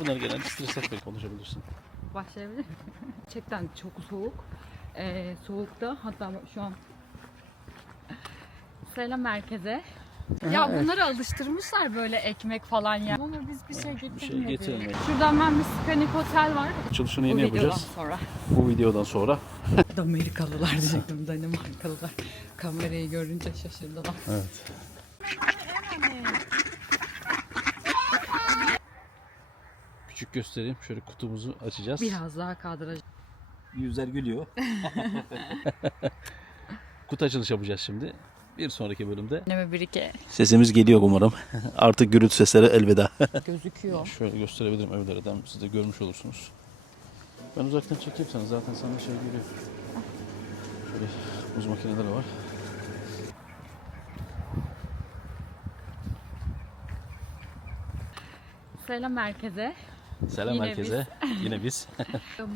Bunları genelde stres etmeye konuşabilirsin. Başlayabilir miyim? Gerçekten çok soğuk. Soğukta hatta şu an selam merkeze. Ya bunları alıştırmışlar böyle ekmek falan ya. Ama biz bir şey getirmedik. Şuradan ben bir Skanik Otel var. Açılışını yeni yapacağız. Sonra. Bu videodan sonra. Amerikalılar diyecektim, Danimarkalılar. Kamerayı görünce şaşırdılar. Evet. Küçük göstereyim. Şöyle kutumuzu açacağız. Biraz daha kadraj. Yüzler gülüyor. Kutu açılış yapacağız şimdi. Bir sonraki bölümde. Anneme bir iki Sesimiz geliyor umarım. Artık gürültü seslere elveda. gözüküyor. Şöyle gösterebilirim evlerden. Siz de görmüş olursunuz. Ben uzaktan çekeyim sana. Zaten sana şey görüyor. Şöyle buz makineleri var. Selam merkeze. Selam Yine herkese. Yine biz.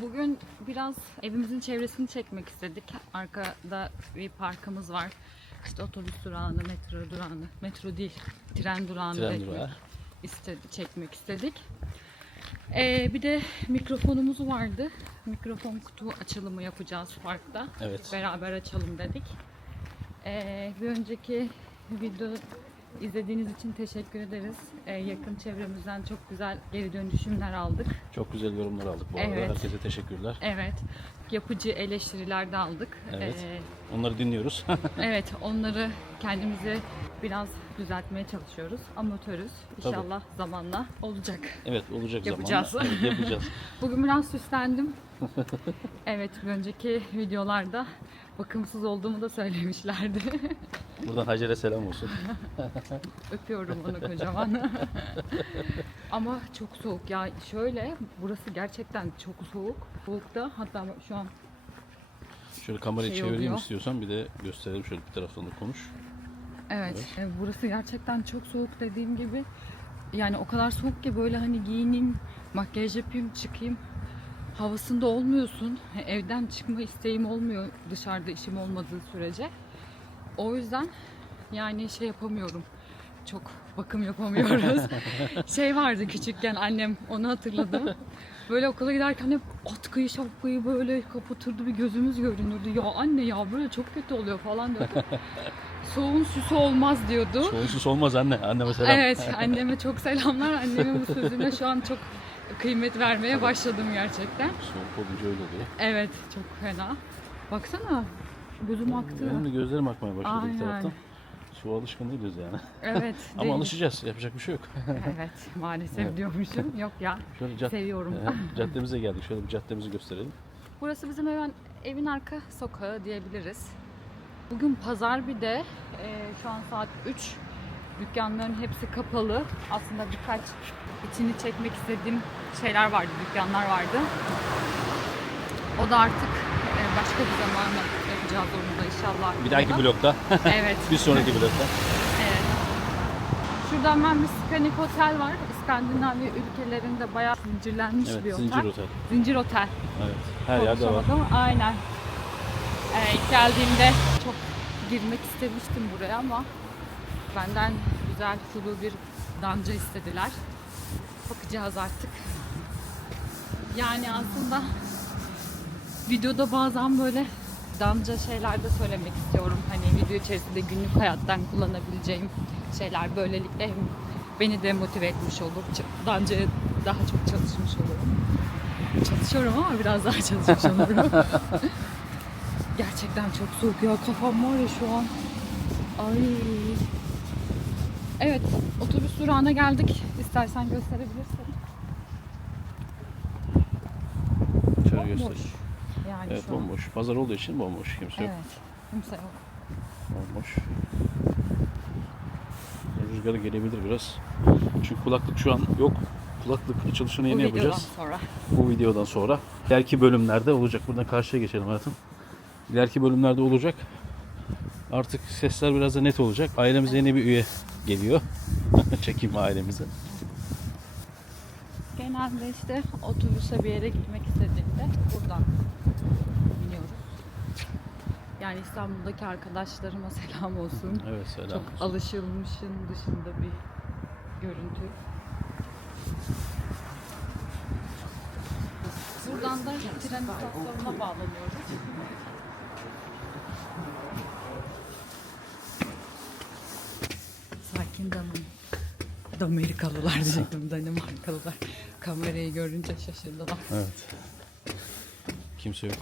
Bugün biraz evimizin çevresini çekmek istedik. Arkada bir parkımız var. İşte otobüs durağını, metro durağını, metro değil, tren durağını Tren durağı. çekmek istedik. Bir de mikrofonumuz vardı. Mikrofon kutu açılımı yapacağız parkta. Evet. Beraber açalım dedik. Bir önceki video izlediğiniz için teşekkür ederiz. Yakın çevremizden çok güzel geri dönüşümler aldık. Çok güzel yorumlar aldık bu arada. Evet. Herkese teşekkürler. Evet. Yapıcı eleştiriler de aldık. Evet. Onları dinliyoruz. Evet, onları kendimizi biraz düzeltmeye çalışıyoruz. Amatörüz. İnşallah zamanla olacak. Evet, olacak Yapacağız. zamanla. Evet, yapacağız. Bugün biraz süslendim. Evet, bir önceki videolarda bakımsız olduğumu da söylemişlerdi. Buradan Hacer'e selam olsun. Öpüyorum onu kocaman. Ama çok soğuk ya. Şöyle, burası gerçekten çok soğuk. Soğukta hatta şu an Şöyle kamerayı Şey çevireyim oluyor. istiyorsan bir de gösterelim. Şöyle bir taraftan da konuş. evet, burası gerçekten çok soğuk dediğim gibi. Yani o kadar soğuk ki böyle hani giyineyim, makyaj yapayım, çıkayım havasında olmuyorsun. Evden çıkma isteğim olmuyor dışarıda işim olmadığı sürece. O yüzden yani şey yapamıyorum. Çok bakım yapamıyoruz. Şey vardı küçükken annem, onu hatırladım. Böyle okula giderken hep atkıyı şapkayı böyle kapatırdı, bir gözümüz görünürdü. Ya anne ya böyle çok kötü oluyor falan diyordu. Soğuğun süsü olmaz diyordu. Soğunsuz olmaz anne. Anneme selam. Evet, anneme çok selamlar. Annemin bu sözüne şu an çok kıymet vermeye başladım gerçekten. Soğuk olunca öyle oluyor. Evet, çok fena. Baksana, gözüm aktı. Benim de gözlerim akmaya başladı Aynen. bir taraftan. Soğuğa alışkın değiliz yani. Evet. Ama değil. alışacağız. Yapacak bir şey yok. Evet, maalesef Evet. diyormuşum. Yok ya, Şöyle seviyorum. caddemize geldik. Şöyle bir caddemizi gösterelim. Burası bizim evin arka sokağı diyebiliriz. Bugün pazar bir de şu an saat 3. Dükkanların hepsi kapalı. Aslında birkaç içini çekmek istediğim şeyler vardı, dükkanlar vardı. O da artık başka bir zamana yapacağız onu da inşallah. Bir dahaki blokta. Evet. Bir sonraki blokta. Evet. Şuradan ben bir Skanik Otel var. İskandinavya ülkelerinde bayağı zincirlenmiş Evet, bir otel. zincir otel. Zincir otel. Evet. Her yerde var. Konuşamadım. Aynen. İlk geldiğimde çok girmek istemiştim buraya ama benden güzel sulu bir damca istediler. Bakacağız artık. Yani aslında videoda bazen böyle damca şeyler de söylemek istiyorum. Hani video içerisinde günlük hayattan kullanabileceğim şeyler, böylelikle hem beni de motive etmiş olur. Damcaya daha çok çalışmış olurum. Çalışıyorum ama biraz daha çalışmış olurum. Gerçekten çok soğuk ya. Kafam var ya şu an. Ay. Evet, otobüs durağına geldik. İstersen gösterebilirsin. Şöyle Bomboş. göstereyim. Yani Evet, şu an. bomboş. Pazar olduğu için bomboş. Kimse yok. Evet, kimse yok. Bomboş. Rüzgarı gelebilir biraz. Çünkü kulaklık şu an yok. Kulaklık açılışını yeni Bu videodan yapacağız. sonra. Bu videodan sonra. İleriki bölümlerde olacak. Buradan karşıya geçelim hayatım. İleriki bölümlerde olacak. Artık sesler biraz da net olacak. Ailemize yeni bir üye geliyor. Çekeyim ailemize. Genelde işte otobüse bir yere gitmek istediğimde buradan biniyoruz. Yani İstanbul'daki arkadaşlarıma selam olsun. Evet, selam Çok olsun. alışılmışın dışında bir görüntü. anda tren istasyonuna bağlanıyoruz. Sakin Amerikalılar diyecektim, Danimarkalılar. Kamerayı görünce şaşırdılar. Evet. Kimse yok.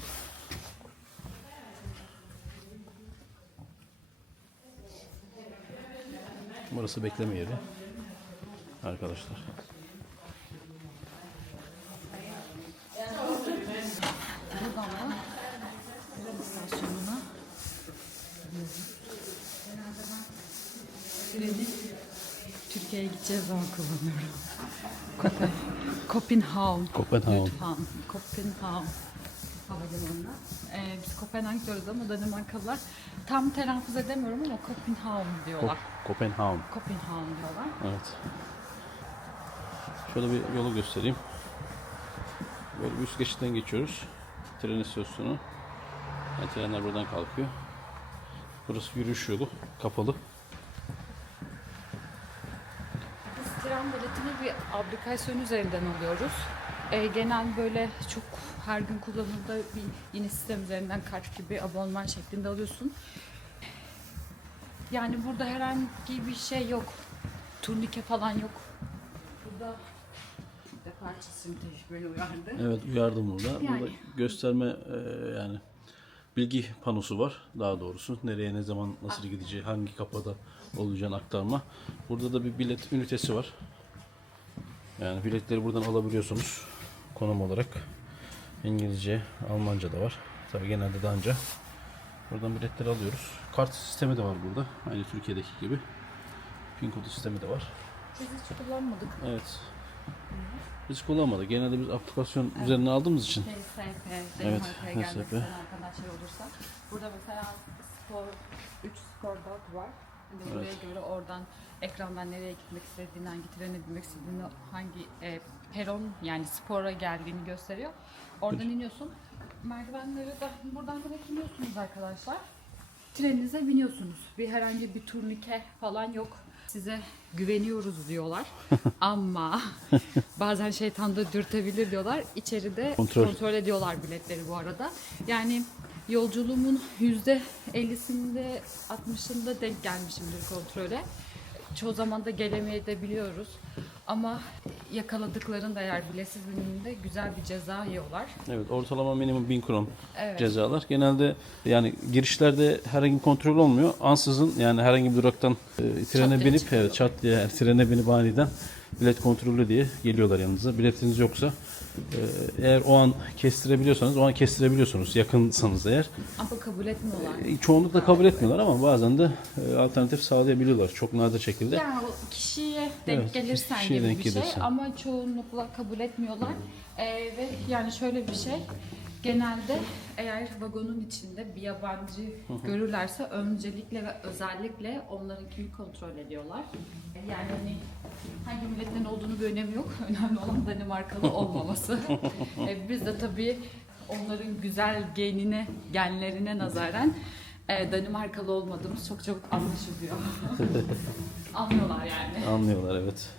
Burası bekleme yeri. Arkadaşlar. Buradan da tren istasyonuna treni Türkiye'ye gideceğiz zaman kullanıyorum. Kopenhagen. Kopenhagen havalimanına. Biz Kopenhag diyoruz ama Danimarkalılar tam telaffuz edemiyorum ama Kopenhagen diyorlar. Kopenhagen. Kopenhagen diyorlar. Evet. Şöyle bir yolu göstereyim. Böyle bir üst geçitten geçiyoruz. Tren istasyonu. Yani trenler buradan kalkıyor. Burası yürüyüş yolu. Kapalı. Biz tren biletini bir aplikasyon üzerinden alıyoruz. Genel böyle çok her gün kullanımda bir yine sistem üzerinden kart gibi abonman şeklinde alıyorsun. Yani burada herhangi bir şey yok. Turnike falan yok. Burada parçasını beni uyardı. Evet, uyardım burada. Yani. Burada gösterme yani bilgi panosu var daha doğrusu. Nereye, ne zaman, nasıl gideceği, hangi kapıda olacağını aktarma. Burada da bir bilet ünitesi var. Yani biletleri buradan alabiliyorsunuz. Konum olarak. İngilizce, Almanca da var. Tabii genelde Danca. Buradan biletleri alıyoruz. Kart sistemi de var burada. Aynı Türkiye'deki gibi. Pin kodu sistemi de var. Biz hiç kullanmadık. Evet. Biz kullanmadık. Genelde biz aplikasyon üzerinden aldığımız için. HSP, Evet, Danimarka'ya gelmek HSP. isteyen arkadaşlar olursa. Burada mesela skor, 3 skor dot var. Hani buraya göre oradan ekrandan nereye gitmek istediğini, hangi trene binmek istediğini, hangi peron yani spora geldiğini gösteriyor. Oradan iniyorsun. Merdivenleri de buradan direkt iniyorsunuz arkadaşlar. Treninize biniyorsunuz. Herhangi bir turnike falan yok. Size güveniyoruz diyorlar. Ama bazen şeytan da dürtebilir diyorlar. İçeride kontrol ediyorlar biletleri bu arada. Yani yolculuğumun %50'sinde 60'ında denk gelmişimdir kontrole. Çoğu zaman da gelemeyebiliyoruz. Ama yakaladıklarında eğer biletsiz bindiğinde güzel bir ceza yiyorlar. Evet, ortalama minimum 1000 kron Evet. cezalar. Genelde yani girişlerde herhangi bir kontrol olmuyor. Ansızın yani herhangi bir duraktan trene diye binip çıkıyor. çat diye yani trene binip aniden bilet kontrolü diye geliyorlar yanınıza. Biletiniz yoksa eğer o an kestirebiliyorsanız o an kestirebiliyorsunuz yakınsanız eğer. Ama kabul etmiyorlar. Çoğunlukla kabul etmiyorlar ama bazen de alternatif sağlayabiliyorlar. Çok nadir şekilde. Yani o kişiye denk Evet, gelirsen kişiye gibi denk bir şey gelirsen. ama çoğunlukla kabul etmiyorlar. Ve yani şöyle bir şey, genelde eğer vagonun içinde bir yabancı görürlerse öncelikle ve özellikle onlarınkini kontrol ediyorlar. Yani hani hangi milletten olduğunu bir önemi yok. Önemli olan Danimarkalı olmaması. Biz de tabii onların güzel genlerine nazaran Danimarkalı olmadığımız çok çabuk anlaşılıyor. Anlıyorlar yani. Anlıyorlar, evet.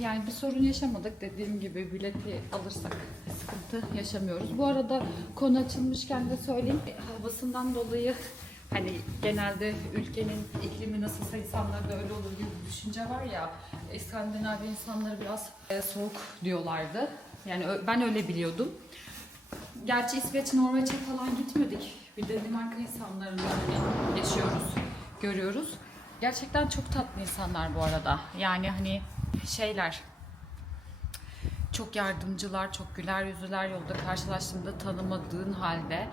Yani bir sorun yaşamadık. Dediğim gibi bileti alırsak sıkıntı yaşamıyoruz. Bu arada konu açılmışken de söyleyeyim. Havasından dolayı hani genelde ülkenin iklimi nasılsa insanlarda öyle olur gibi bir düşünce var ya. İskandinav insanları biraz soğuk diyorlardı. Yani ben öyle biliyordum. Gerçi İsveç, Norveç'e falan gitmedik. Bir de Danimarka insanlarını hani yaşıyoruz, görüyoruz. Gerçekten çok tatlı insanlar bu arada. Yani hani şeyler, çok yardımcılar, çok güler yüzlüler, yolda karşılaştığında tanımadığın halde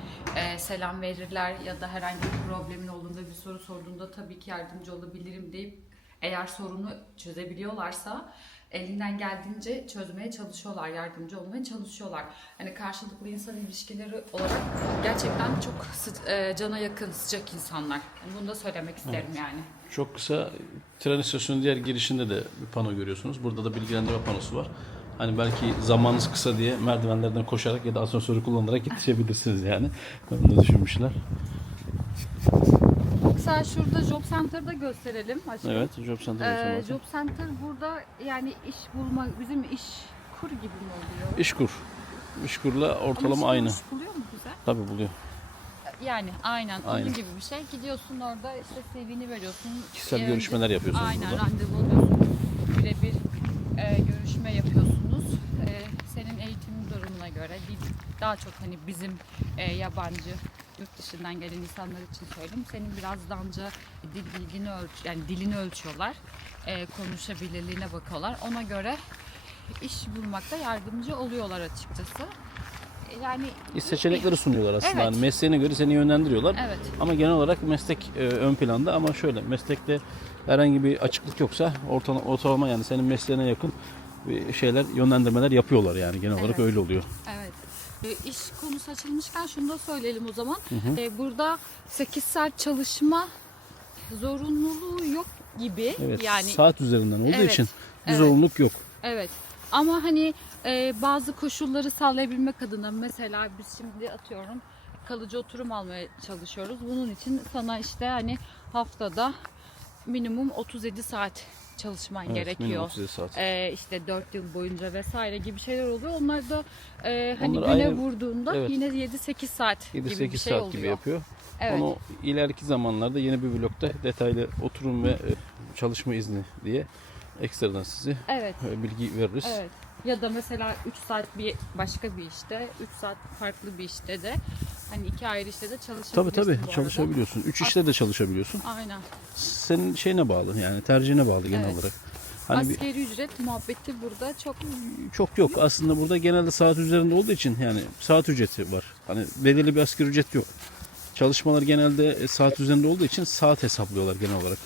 selam verirler ya da herhangi bir problemin olduğunda, bir soru sorduğunda tabii ki yardımcı olabilirim deyip eğer sorunu çözebiliyorlarsa elinden geldiğince çözmeye çalışıyorlar, yardımcı olmaya çalışıyorlar. Hani karşılıklı insan ilişkileri olarak gerçekten çok cana yakın, sıcak insanlar. Yani bunu da söylemek isterim yani. Çok kısa tren istasyonunun diğer girişinde de bir pano görüyorsunuz. Burada da bilgilendirme panosu var. Hani belki zamanınız kısa diye merdivenlerden koşarak ya da asansörü kullanarak yetişebilirsiniz yani. Bunu da düşünmüşler. Mesela şurada Job Center'da gösterelim. Aşkım. Evet, Job Center. Job Center burada yani iş bulma, bizim iş kur gibi mi oluyor? İşkur. Işkur'la ortalama Ama aynı. Işkur buluyor mu güzel? Tabii buluyor. Yani aynen Aynen. onun gibi bir şey. Gidiyorsun orada işte CV'ni veriyorsun. Kişisel Önce- görüşmeler yapıyorsunuz aynen, burada. randevu alıyorsun. Birebir görüşme yapıyorsunuz. Senin eğitim durumuna göre daha çok hani bizim yabancı yurt dışından gelen insanlar için söyleyeyim. Senin biraz danca dil bilgini yani dilini ölçüyorlar. Konuşabilirliğine bakıyorlar. Ona göre iş bulmakta yardımcı oluyorlar açıkçası. Yani Seçenekleri sunuyorlar aslında. Evet. Hani mesleğine göre seni yönlendiriyorlar. evet. Ama genel olarak meslek ön planda, ama şöyle meslekte herhangi bir açıklık yoksa ortalama yani senin mesleğine yakın bir şeyler, yönlendirmeler yapıyorlar yani genel olarak Evet. öyle oluyor. Evet. İş konusu açılmışken şunu da söyleyelim o zaman. Burada 8 saat çalışma zorunluluğu yok gibi. Evet. Yani Saat üzerinden olduğu Evet, için bir evet. zorunluluk yok. evet. Ama hani bazı koşulları sağlayabilmek adına mesela biz şimdi atıyorum kalıcı oturum almaya çalışıyoruz. Bunun için sana işte hani haftada minimum 37 saat çalışman Evet, gerekiyor. minimum 37 saat. İşte 4 yıl boyunca vesaire gibi şeyler oluyor. Onlar da hani Onlar güne aynı- vurduğunda evet. yine 7-8 saat gibi 7-8 bir şey saat oluyor. gibi yapıyor. Evet. Onu ileriki zamanlarda yeni bir blokta detaylı oturum ve çalışma izni diye ekstradan size Evet. bilgi veririz. Evet. Ya da mesela 3 saat bir başka bir işte, 3 saat farklı bir işte de hani 2 ayrı işte de çalışabilirsin Tabii bu arada. çalışabiliyorsun. 3 işte de çalışabiliyorsun. Aynen. Senin şeyine bağlı yani tercihine bağlı genel Evet. olarak. Hani Askeri ücret muhabbeti burada çok yok. Aslında burada genelde saat üzerinde olduğu için yani saat ücreti var. Hani belirli bir asgari ücret yok. Çalışmalar genelde saat üzerinde olduğu için saat hesaplıyorlar genel olarak.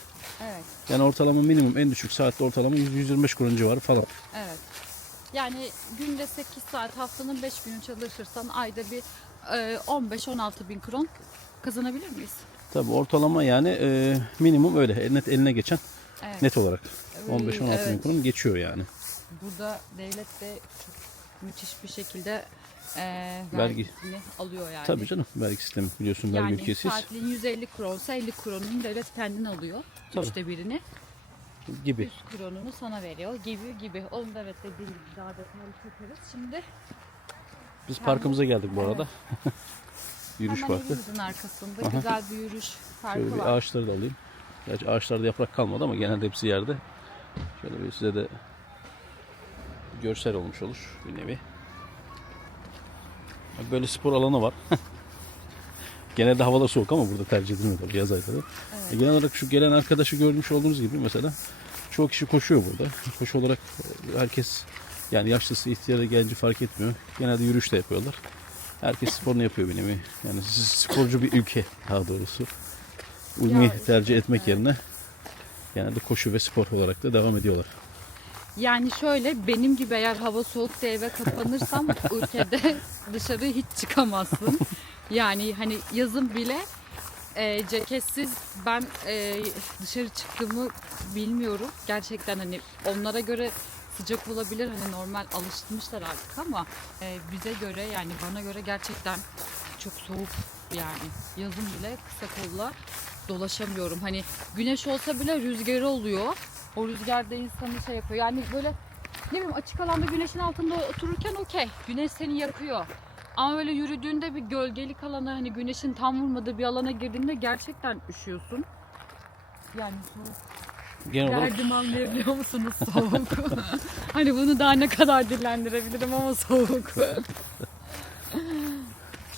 evet. Yani ortalama minimum en düşük saatte ortalama 100-125 kuruş civarı falan. Evet. Yani günde 8 saat haftanın 5 günü çalışırsan ayda bir 15-16 bin kron kazanabilir miyiz? Tabii ortalama yani minimum öyle net eline geçen Evet. net olarak 15-16 bin Evet. kuruş geçiyor yani. Burada devlet de çok müthiş bir şekilde Vergi. vergisini alıyor yani. Tabii canım, vergi sistemi biliyorsun, vergi Yani ülkesiyiz saatliğin 150 kronsa 50 kronunu devlet kendin alıyor. Tabii. Üçte birini. gibi. 100 kronunu sana veriyor gibi. Onu da evet dediğim gibi daha detaylı çekeriz. Şimdi Biz parkımıza geldik bu arada. Yürüyüş hemen parkı. evimizin arkasında güzel bir yürüyüş parkı Şöyle bir var. ağaçları da alayım. Gerçi ağaçlarda yaprak kalmadı ama genelde hepsi yerde. Şöyle bir size de görsel olmuş olur bir nevi. Böyle spor alanı var. Genelde havalar soğuk ama burada tercih edilmiyor tabii yaz ayları. Evet. Genel olarak şu gelen arkadaşı görmüş olduğunuz gibi mesela çoğu kişi koşuyor burada. Koşu olarak herkes yani yaşlısı, ihtiyarı, genci fark etmiyor. Genelde yürüyüş de yapıyorlar. Herkes sporunu yapıyor bir nevi. Yani sporcu bir ülke daha doğrusu. Uyumayı Ya işte, tercih etmek evet. yerine genelde koşu ve spor olarak da devam ediyorlar. Yani şöyle benim gibi eğer hava soğuk diye eve kapanırsam ülkede dışarı hiç çıkamazsın. Yani hani yazın bile ceketsiz ben dışarı çıktığımı bilmiyorum. Gerçekten hani onlara göre sıcak olabilir. Hani normal alışmışlar artık ama bize göre yani bana göre gerçekten çok soğuk yani. Yazın bile kısa kolla dolaşamıyorum. Hani güneş olsa bile rüzgarı oluyor. O rüzgar da insanı şey yapıyor. Yani böyle ne bileyim açık alanda güneşin altında otururken okey. Güneş seni yakıyor. Ama böyle yürüdüğünde bir gölgelik alana hani güneşin tam vurmadığı bir alana girdiğinde gerçekten üşüyorsun. Yani soğuk. Genel olarak Derdimi anlayabiliyor musunuz soğuk? Hani bunu daha ne kadar dillendirebilirim ama soğuk.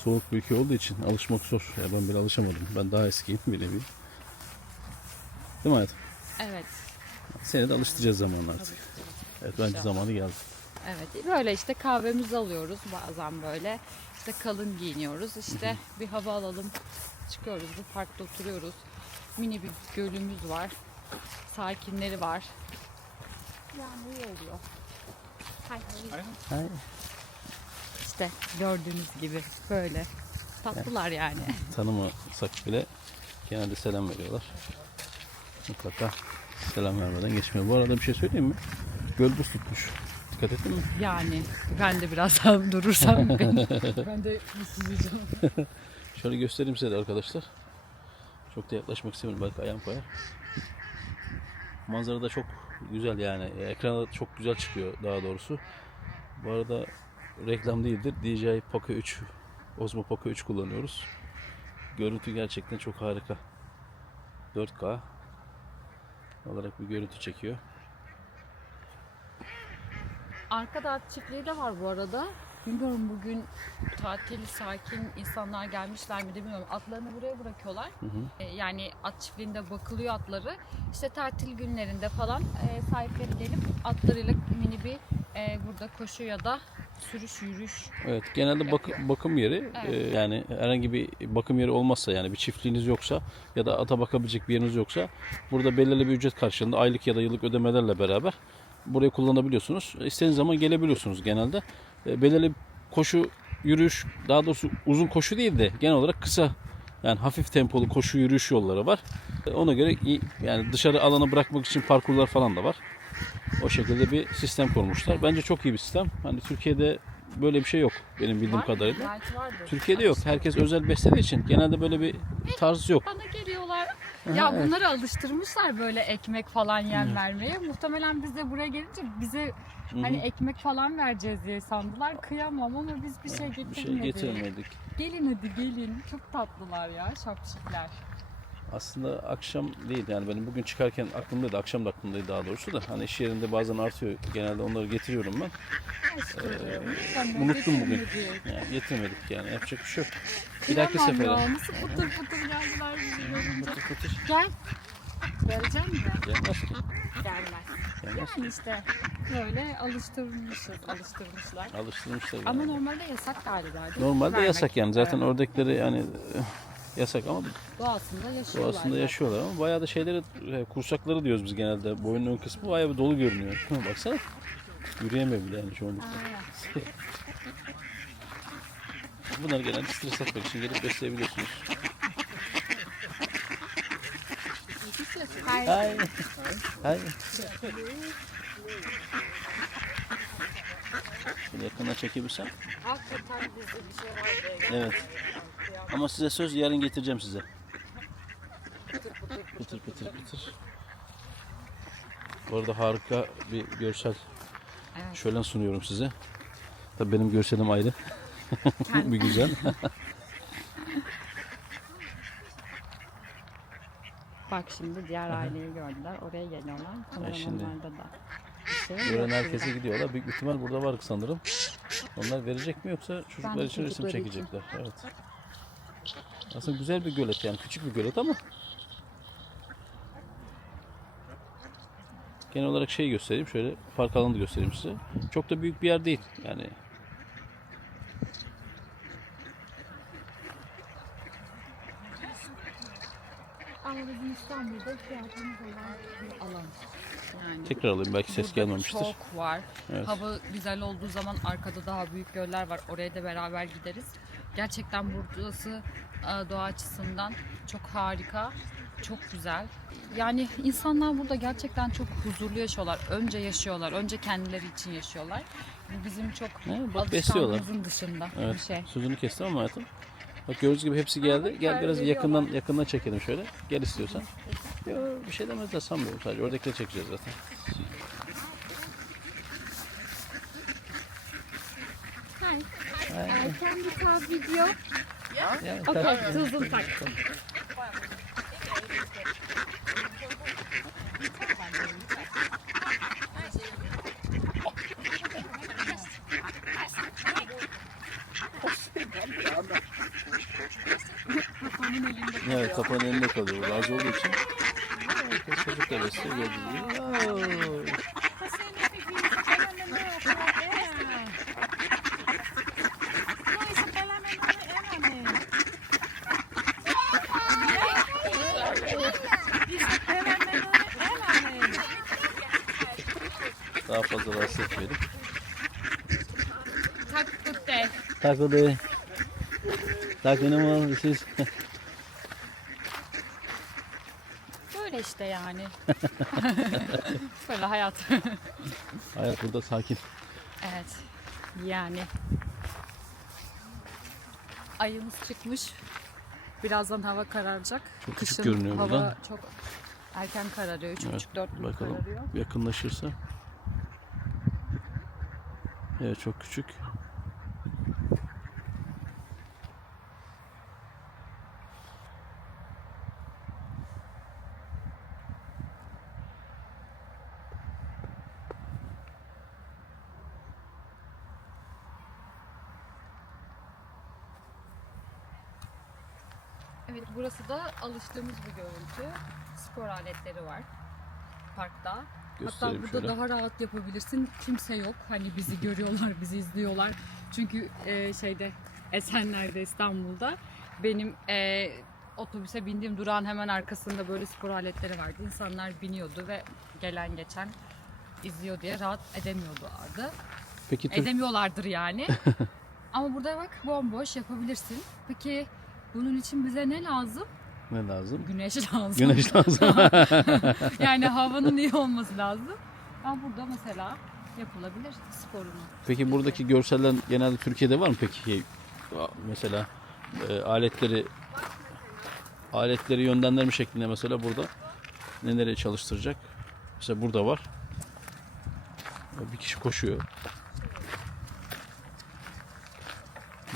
soğuk bir ülke olduğu için alışmak zor. Ya ben bile alışamadım. Ben daha eskiyim bir nevi. Değil mi hayatım? Evet. Seni de alıştıracağız zamanla artık. Evet bence İnşallah. zamanı geldi. Evet. Böyle işte kahvemizi alıyoruz bazen böyle. İşte kalın giyiniyoruz. İşte bir hava alalım. Çıkıyoruz. Bu parkta oturuyoruz. Mini bir gölümüz var. Sakinleri var. Yani iyi oluyor. Hayır. İşte gördüğünüz gibi böyle. Tatlılar yani. Tanımasak bile genelde selam veriyorlar. Mutlaka selam vermeden geçmiyor. Bu arada bir şey söyleyeyim mi? Göl buz tutmuş. Dikkat ettin mi? Yani ben de biraz daha durursam ben de üşüyeceğim. Şöyle göstereyim size de arkadaşlar. Çok da yaklaşmak istemiyorum. Belki ayağım koyar. Manzara da çok güzel yani. Ekrana da çok güzel çıkıyor daha doğrusu. Bu arada reklam değildir. DJI Poco 3, Osmo Poco 3 kullanıyoruz. Görüntü gerçekten çok harika. 4K olarak bir görüntü çekiyor. Arkada at çiftliği de var bu arada. Bilmiyorum bugün tatil, sakin insanlar gelmişler mi de bilmiyorum. Atlarını buraya bırakıyorlar. Yani at çiftliğinde bakılıyor atları. İşte tatil günlerinde falan sahipleri gelip atlarıyla mini bir burada koşu ya da sürüş, yürüyüş. Evet, genelde bakım yeri. Evet. Yani herhangi bir bakım yeri olmazsa, yani bir çiftliğiniz yoksa ya da ata bakabilecek bir yeriniz yoksa, burada belirli bir ücret karşılığında aylık ya da yıllık ödemelerle beraber burayı kullanabiliyorsunuz. İstediğiniz zaman gelebiliyorsunuz genelde. Belirli koşu, yürüyüş, daha doğrusu uzun koşu değil de genel olarak kısa, yani hafif tempolu koşu yürüyüş yolları var. Ona göre yani dışarı alana bırakmak için parkurlar falan da var. O şekilde bir sistem kurmuşlar. Bence çok iyi bir sistem. Hani Türkiye'de böyle bir şey yok benim bildiğim Var mı? kadarıyla. Belki vardır. Türkiye'de yok. Herkes özel beslediği için genelde böyle bir tarz yok. Bana geliyorlar. Ya evet. bunları alıştırmışlar böyle ekmek falan yem vermeye. Muhtemelen biz de buraya gelince bize hani ekmek falan vereceğiz diye sandılar. Kıyamam ama biz bir şey Bir şey getirmedik. getirmedik. Gelin hadi gelin. Çok tatlılar ya şapşikler. Aslında akşam değil, yani benim bugün çıkarken aklımdaydı, akşam da aklımdaydı daha doğrusu da, hani iş yerinde bazen artıyor, genelde onları getiriyorum ben. Unuttum bugün. Yani getirmedik, yani yapacak bir şey yok. Bir dahaki Kıyamam sefere. ya. Nasıl pıtır pıtır geldiler bizi görünce. Fıtır fıtır. Gel. Geleceğim mi? Gelmez ki. Gelmez. Gelmez. Yani işte böyle alıştırmışlar. Alıştırmışlar. Ama yani. normalde yasak galiba değil mi? Normalde Vermek. yasak yani. Zaten Evet. ördekleri yani yasak ama Doğasında yaşıyorlar. doğasında zaten. yaşıyorlar, ama bayağı da şeyleri, kursakları diyoruz biz genelde. Boyunun ön kısmı bayağı bir dolu görünüyor. Baksana. Yürüyemiyor bile yani çoğunlukla. Aynen. Bunlar genelde stres atmak için gelip besleyebiliyorsunuz. Hay. Hay. Şunu yakından çekebilsem. Hakikaten bizde bir şey var diye. Evet. Ama size söz, yarın getireceğim size. Pıtır pıtır pıtır. Bu arada harika bir görsel Evet. şölen sunuyorum size. Tabii benim görselim ayrı. Bir güzel. Bak şimdi diğer aileyi gördüler. Oraya geliyorlar. şimdi Kameramanlarda da. Bir şey gören yok herkese burada. gidiyorlar. Büyük ihtimal burada var sanırım. Onlar verecek mi, yoksa çocuklar için resim çocukları için. çekecekler. Evet. Aslında güzel bir gölet, yani küçük bir gölet ama genel olarak şey göstereyim, şöyle park alanı da göstereyim size. Çok da büyük bir yer değil yani. Ama bizim İstanbul'da ihtiyacımız olan bir alan. Yani Tekrar alayım, belki ses burada gelmemiştir. çok var. Evet. Hava güzel olduğu zaman arkada daha büyük göller var. Oraya da beraber gideriz. Gerçekten burası doğa açısından çok harika. Çok güzel. Yani insanlar burada gerçekten çok huzurlu yaşıyorlar. Önce yaşıyorlar. Önce kendileri için yaşıyorlar. Bu bizim çok Bak besliyorlar. alışkanlığımızın dışında bir Evet. şey. Sözünü kestim ama hayatım. Bak gördüğünüz gibi hepsi geldi. Gel biraz yakından çekelim şöyle. Gel istiyorsan. Yok, bir şey demezler sanmıyorum, sadece oradakileri çekeceğiz zaten. Hi. Can we talk video? Yani, Okay, tuzum tak. evet, kapanın elinde kalıyor. Razı olduğu için. Herkes çocuk da besliyor. Gördüğünüz gibi. Daha fazla rahatsız etmeyelim. Tak tutte. Takıldı. Takını mı? Siz? Böyle işte yani. Böyle hayat. Hayat burada sakin. Evet. Yani. Ayımız çıkmış. Birazdan hava kararacak. Çok küçük Kışın görünüyor hava buradan. çok erken kararıyor. 3.30-4 gibi Bakalım kararıyor. yakınlaşırsa. Evet, çok küçük. Evet, burası da alıştığımız bir görüntü. Spor aletleri var parkta. Hatta Göstereyim burada şöyle. daha rahat yapabilirsin. Kimse yok. Hani bizi görüyorlar, bizi izliyorlar. Çünkü şeyde Esenler'de, İstanbul'da benim otobüse bindiğim durağın hemen arkasında böyle spor aletleri vardı. İnsanlar biniyordu ve gelen geçen izliyor diye rahat edemiyorlardı. Peki Edemiyorlardır yani. Ama burada bak bomboş yapabilirsin. Peki bunun için bize ne lazım? ne lazım? Güneş lazım. Güneş lazım. Yani havanın iyi olması lazım. Ama burada mesela yapılabilir sporunu. Peki buradaki görseller genelde Türkiye'de var mı peki? Mesela aletleri yönlendirme şeklinde mesela burada neleri çalıştıracak? Mesela burada var. Bir kişi koşuyor.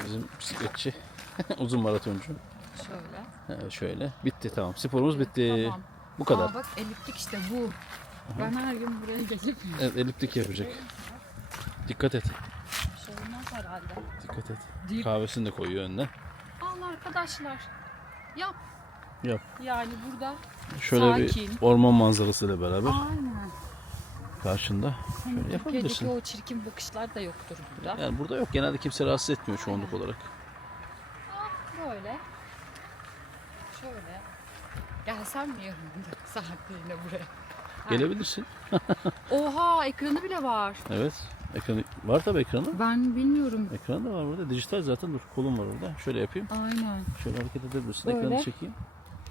Bizim bisikletçi. Uzun maratoncu. Şöyle. Şöyle. Bitti, tamam. Sporumuz bitti. Tamam. Bu kadar. Aa, bak eliptik işte bu. Ben her gün buraya gelip Evet, eliptik yapacak. Dikkat et. bir şey olmaz herhalde. Dikkat et. Deyip, Kahvesini de koyuyor önüne. al arkadaşlar. Yap. Yap. Yani burada Şöyle sakin. bir orman manzarasıyla beraber Aynen. karşında. Hani Şöyle Türkiye'deki yapabilirsin. o çirkin bakışlar da yoktur burada. Yani burada yok. Genelde kimse rahatsız etmiyor çoğunluk olarak. Böyle. Şöyle. Gelsem mi yarın bir saatliğine buraya? Ha. Gelebilirsin. Oha, ekranı bile var. Evet. Ekranı var tabii, ekranı. Ben bilmiyorum. Ekran da var burada. Dijital zaten. Dur, kolum var orada. Şöyle yapayım. Aynen. Şöyle hareket edebilirsin. Böyle. Ekranı çekeyim.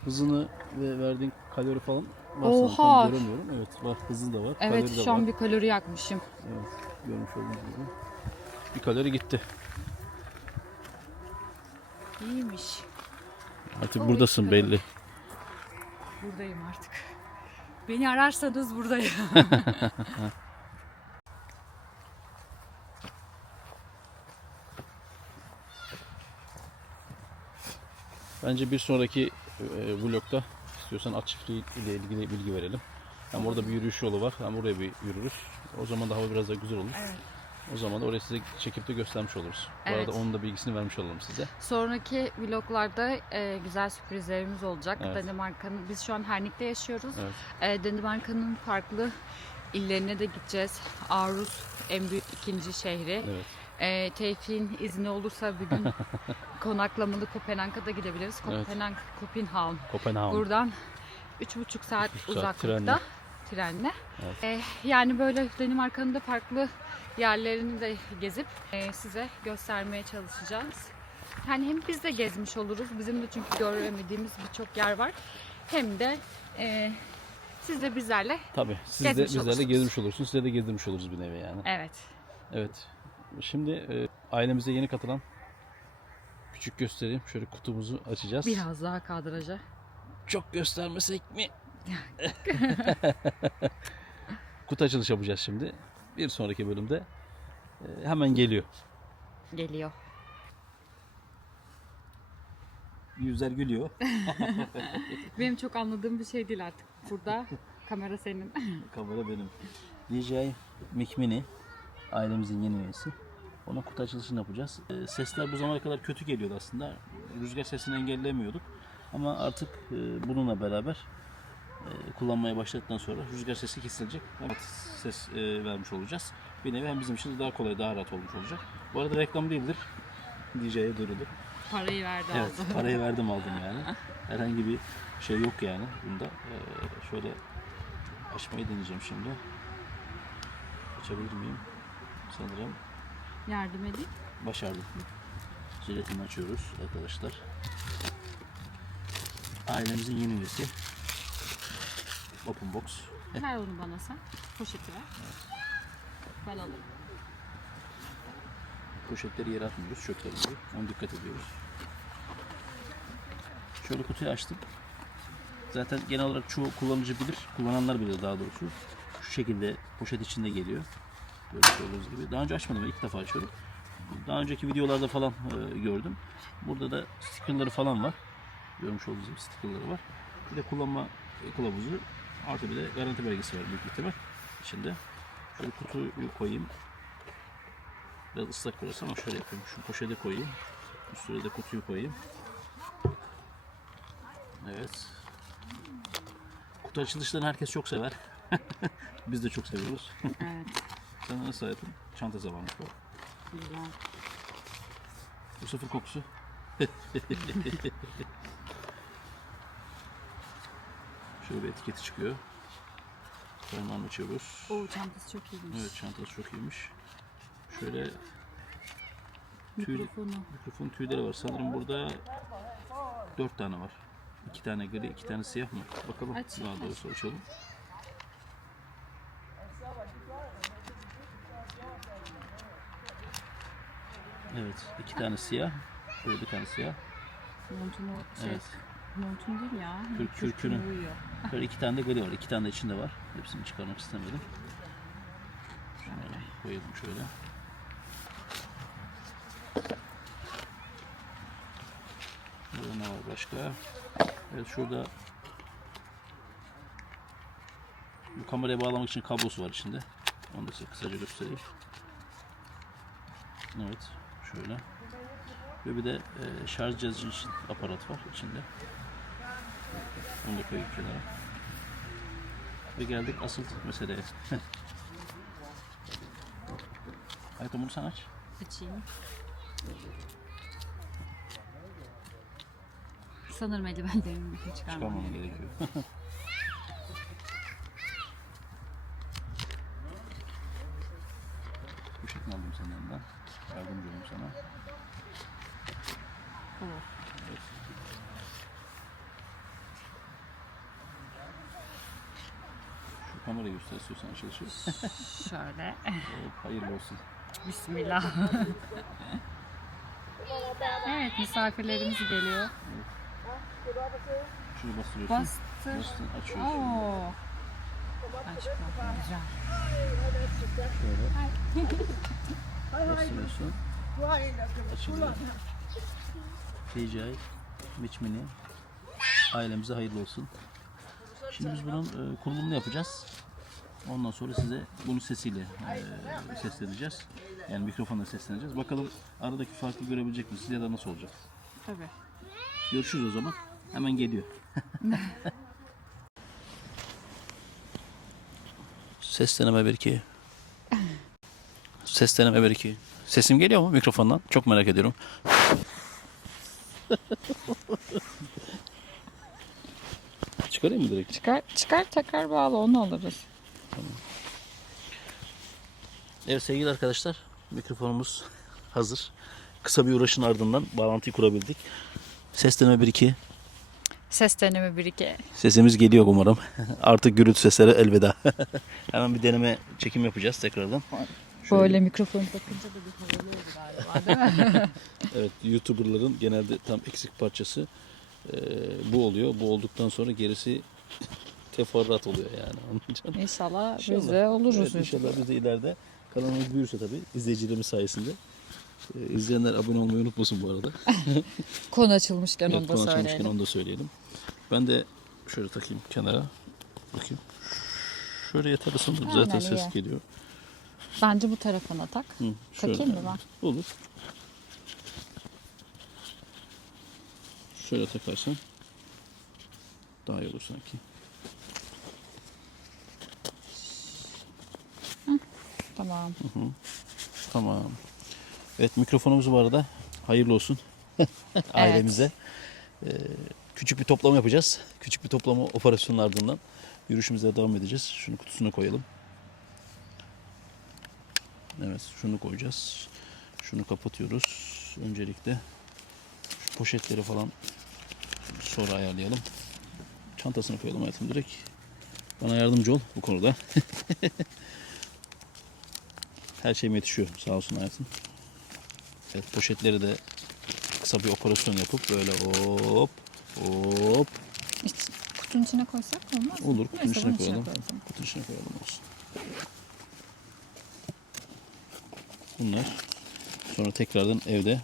Hızını ve verdiğin kalori falan var sana. Oha. Tam göremiyorum. Evet, var. Hızın da var. Evet, kalori de şu an var. bir kalori yakmışım. Evet. Görmüş olduğunuz gibi. Bir kalori gitti. İyiymiş. Artık O buradasın iki belli. Buradayım artık. Beni ararsanız buradayım. Bence bir sonraki vlogda istiyorsan at çiftliği ile ilgili bilgi verelim. Hem orada bir yürüyüş yolu var. Hem oraya bir yürürüz. O zaman da hava biraz daha güzel olur. Evet. O zaman da oraya size çekip de göstermiş oluruz. Bu Evet. arada onun da bilgisini vermiş olalım size. Sonraki vloglarda güzel sürprizlerimiz olacak. Evet. Danimarka'nın, biz şu an Hernik'te yaşıyoruz. Evet. Danimarka'nın farklı illerine de gideceğiz. Aarhus en büyük ikinci şehri. Evet. Tevfik'in izni olursa bir gün konaklamalı Kopenhag'a da gidebiliriz. Evet. Kopenhag. Kopenhag. Buradan 3,5 saat 3,5 saat uzaklıkta trenle. Evet. Yani böyle Danimarka'nın da farklı yerlerini de gezip size göstermeye çalışacağız. Yani hem biz de gezmiş oluruz. Bizim de çünkü göremediğimiz birçok yer var. Hem de siz de bizlerle Tabii. Siz gezmiş de bizlerle olursunuz. gezmiş olursunuz. Size de gezdirmiş oluruz bir nevi yani. Evet. Evet. Şimdi ailemize yeni katılan küçük göstereyim. Şöyle kutumuzu açacağız. Biraz daha kadraja. Çok göstermesek mi? Kutu açılışı yapacağız şimdi. Bir sonraki bölümde hemen geliyor. Geliyor. Yüzler gülüyor. Benim çok anladığım bir şey değil artık. Burada kamera senin. Kamera benim. DJI Mic Mini ailemizin yeni üyesi. Ona kutu açılışını yapacağız. Sesler bu zamana kadar kötü geliyordu aslında. Rüzgar sesini engellemiyorduk. Ama artık bununla beraber kullanmaya başladıktan sonra rüzgar sesi kesilecek. Evet, ses vermiş olacağız. Bir nevi hem bizim için de daha kolay, daha rahat olmuş olacak. Bu arada reklam değildir. DJI'ye duyurulur. Parayı verdi Evet, aldı. parayı verdim aldım yani. Herhangi bir şey yok yani bunda. Şöyle açmayı deneyeceğim şimdi. Açabilir miyim? Sanırım Yardım edeyim. başardım. Jiletini açıyoruz arkadaşlar. Ailemizin yeni üyesi. Open box. Ver onu bana sen. Poşeti ver. Ben alırım. Poşetleri yere atmıyoruz, çöpleri gibi. Ona dikkat ediyoruz. Şöyle kutuyu açtım. Zaten genel olarak çoğu kullanıcı bilir, kullananlar bilir daha doğrusu. Şu şekilde poşet içinde geliyor. Böyle gördüğünüz gibi. Daha önce açmadım, ilk defa açıyorum. Daha önceki videolarda falan gördüm. Burada da stickerları falan var. Görmüş olduğunuz gibi stickerları var. Bir de kullanma kılavuzu, artı bir de garanti belgesi var büyük ihtimal içinde. Şöyle kutuyu koyayım. Biraz ıslak burası ama şöyle yapayım. Şu poşete koyayım. Üstüne de kutuyu koyayım. Evet. Kutu açılışlarını herkes çok sever. Biz de çok seviyoruz. Evet. Sana nasıl hayatım? Çanta zamanı bu. Güzel. Bu sıfır kokusu. Şöyle bir etiketi çıkıyor. Parmağını açıyoruz. O çantası çok iyiymiş. Evet, çantası çok iyiymiş. Şöyle Mikrofonu. mikrofon tüyleri var. Sanırım burada 4 tane var. 2 tane gri, 2 tane siyah mı? Bakalım. Aç. Daha doğrusu açalım. Evet, 2 tane siyah. Şöyle bir tane siyah. Montunu Evet. montun değil ya. Kürkünü. Uyuyor. Böyle 2 tane de gri var. 2 tane de içinde var. Hepsini çıkarmak istemedim. Şöyle koyalım şöyle. Burada ne var başka? Evet, şurada bu kameraya bağlamak için kablosu var içinde. Onu da size kısaca göstereyim. Evet, şöyle. Ve bir de şarj cihazı için aparat var içinde. Onu da koyup kenara. Ve geldik asıl meseleye. Hayatım, bunu sen aç. Açayım. Sanırım eldivenlerimi çıkarmam Çıkarmamam gerekiyor. gerekiyor. Bu şekilde aldım senin yanından. Yardımcı olayım sana. Oh. Evet. Şu kamerayı göster istiyorsan açılışı. Şöyle. Evet, hayırlı olsun. Bismillah. Evet, misafirlerimiz geliyor. Şunu bastırıyorsun. Bastır. Bastın, açıyorsun. Oo. Aç bakalım, güzel. Şöyle. Bastırıyorsun. Açılıyor. DJI Mitch Mini. Ailemize hayırlı olsun. Şimdi biz bunun kurulumunu yapacağız. Ondan sonra size bunun sesiyle sesleneceğiz. Yani mikrofonla sesleneceğiz. Bakalım aradaki farkı görebilecek misiniz ya da nasıl olacak? Tabii. Görüşürüz o zaman. Hemen geliyor. Ses deneme 1-2. Ses deneme 1-2. Sesim geliyor mu mikrofondan? Çok merak ediyorum. Çıkarayım mı direkt? Çıkar takar bağlı, onu alırız. Evet sevgili arkadaşlar, mikrofonumuz hazır. Kısa bir uğraşın ardından bağlantıyı kurabildik. Ses deneme 1-2. Ses deneme 1-2. Sesimiz geliyor umarım. Artık gürültü seslere elveda. Hemen bir deneme çekim yapacağız tekrardan. Böyle mikrofonu takınca da bir havalı oldu galiba, değil mi? Evet, YouTuber'ların genelde tam eksik parçası bu oluyor. Bu olduktan sonra gerisi teferruat oluyor yani. Anlayacağım. İnşallah biz İnşallah. de oluruz. Evet, inşallah biz de ileride kanalımız büyürse tabii izleyicilerimiz sayesinde. İzleyenler abone olmayı unutmasın bu arada. Konu açılmışken Evet, onu da konu açılmışken söyleyelim. onu da söyleyelim. Ben de şöyle takayım kenara. Bakayım. Şöyle yeterli sanırım. Aynen, Zaten ses iyi. geliyor. Bence bu tarafına tak. Hı, şöyle. Takayım mı ben? Olur. Şöyle takarsan daha iyi olur sanki. Tamam. Tamam. Evet, mikrofonumuz bu arada. Hayırlı olsun ailemize. Küçük bir toplama yapacağız. Küçük bir toplama operasyonun ardından yürüyüşümüze devam edeceğiz. Şunu kutusuna koyalım. Evet, şunu koyacağız. Şunu kapatıyoruz. Öncelikle şu poşetleri falan sonra ayarlayalım. Çantasını koyalım hayatım direkt. Bana yardımcı ol bu konuda. Her şeyime yetişiyor sağ olsun hayatım. Evet, poşetleri de kısa bir operasyon yapıp böyle hop hop Hiç kutunun içine koysak olmaz mı? olur, kutunun Neyse, içine bunun koyalım. koyalım. Kutunun içine koyalım olsun. Bunlar sonra tekrardan evde